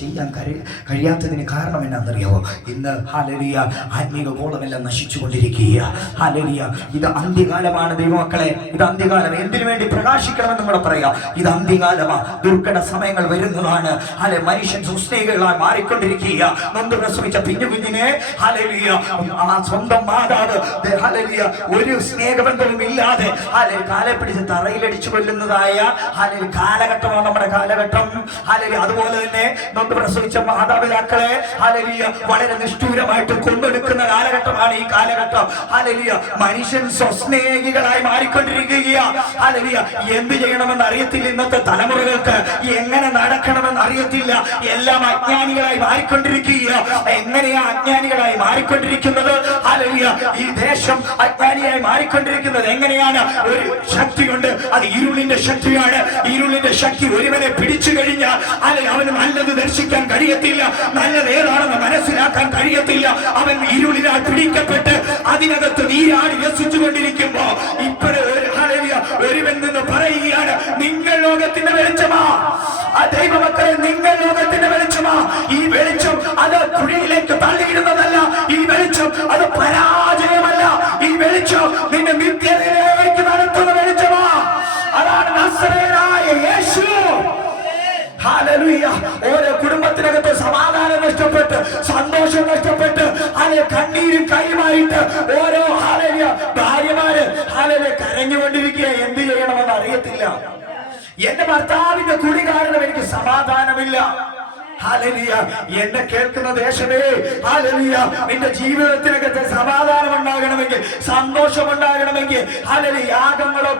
ചെയ്യാൻ കഴിയാത്തതിന് കാരണം എന്നാണെന്നറിയാവോ? ഇന്ന് ഹല്ലേലൂയ ആത്മീക ഗോളമെല്ലാം നശിച്ചുകൊണ്ടിരിക്കുക. ഹല്ലേലൂയ, ഇത് അന്ത്യകാലമാണ് ദൈവമക്കളെ. ഇത് അന്ത്യകാലം. എന്തിനു വേണ്ടി പ്രകാശിക്കണമെന്ന് കൂടെ പറയാം. ഇത് അന്ത്യകാലമാണ്. ദുർഘട സമയങ്ങൾ വരുന്നതാണ്. അല്ലെ, മനുഷ്യൻ സുസ്നേഹികളായി മാറിക്കൊണ്ടിരിക്കുക. നൊന്ത് പ്രസവിച്ച കുഞ്ഞിനെ ഹല്ലേലൂയ സ്വന്തം മാതാവ് ഹല്ലേലൂയ ഒരു സ്നേഹബന്ധവും ഇല്ലാതെ കാലെ പിടിച്ച് തറയിലടിച്ചു കൊല്ലുന്നതായ കാലഘട്ടമാണ് നമ്മുടെ കാലഘട്ടം. ഹല്ലേലൂയ, അതുപോലെ തന്നെ നൊന്ത് പ്രസവിച്ച മാതാപിതാക്കളെ ഹല്ലേലൂയ വളരെ നിഷ്ഠൂരമായിട്ട് കൊന്നെടുക്കുന്ന കാലഘട്ടമാണ് ഈ കാലഘട്ടം. ഹല്ലേലൂയ, മനുഷ്യൻ സ്വസ്നേഹികളായി മാറിക്കൊണ്ടിരിക്കുക. ഹല്ലേലൂയ, എന്ത് ചെയ്യണമെന്ന് അറിയത്തില്ല. ഇന്നത്തെ തലമുറകൾക്ക് എങ്ങനെ നടക്കണമെന്ന് അറിയത്തില്ല. എല്ലാം അജ്ഞാനികളായി മാറിക്കൊണ്ടിരിക്കുക. എങ്ങനെയാ അജ്ഞാനികളായി മാറിക്കൊണ്ടിരിക്കുന്നത്? ഹല്ലേലൂയ, ഈ ദേശം അജ്ഞാനിയായി മാറിക്കൊണ്ടിരിക്കുന്നത് എങ്ങനെയാണ്? ഒരു ശക്തിയുണ്ട്, അത് ഇരുളിന്റെ ശക്തിയാണ്. ഇരുളിന്റെ ശക്തി ഒരുവനെ പിടിച്ചു കഴിഞ്ഞാൽ അവന് നല്ലത് ദർശിക്കാൻ കഴിയത്തില്ല, നല്ലത് ഏതാണെന്ന് മനസ്സിലാക്കാൻ കഴിയത്തില്ല. അവൻ ഇരുളിനാൽ പിടിക്കപ്പെട്ട് അതിനകത്ത് നീരാടി രസിച്ചുകൊണ്ടിരിക്കുമ്പോ ഒരുവൻ നിന്ന് പറയുകയാണ്, നിങ്ങൾ ലോകത്തിന്റെ വെളിച്ചമാ. ആ ദൈവമക്കളെ, നിങ്ങൾ ലോകത്തിന്റെ വെളിച്ചമാ. ഈ വെളിച്ചം അത് കുഴിയിലേക്ക് തള്ളിയിടുന്നതല്ല. ഈ വെളിച്ചം അത് പരാജയമല്ല. ഈ വെളിച്ചം നിന്റെ നിത്യതയിലേക്ക് നടത്തുന്ന വെളിച്ചമാ. അതാണ് നസറേയനായ യേശു. ഹല്ലേലൂയ, ഓരോ കുടുംബത്തിനകത്ത് സമാധാനം നഷ്ടപ്പെട്ട്, സന്തോഷം നഷ്ടപ്പെട്ട്, കണ്ണീരും കൈമായിട്ട് ഓരോ ഭാര്യമാര് കരഞ്ഞുകൊണ്ടിരിക്കുക. എന്ത് ചെയ്യണമെന്ന് അറിയത്തില്ല. എന്റെ ഭർത്താവിന്റെ കുടി കാരണം എനിക്ക് സമാധാനമില്ല. ഹല്ലേലൂയ, എന്നെ കേൾക്കുന്ന ദേശമേ, ഹല്ലേലൂയ, നിന്റെ ജീവിതത്തിനകത്ത് സമാധാനം ഉണ്ടാകണമെങ്കിൽ, സന്തോഷം ഉണ്ടാകണമെങ്കിൽ, ഹല്ലേലൂയ, യാഗങ്ങളോ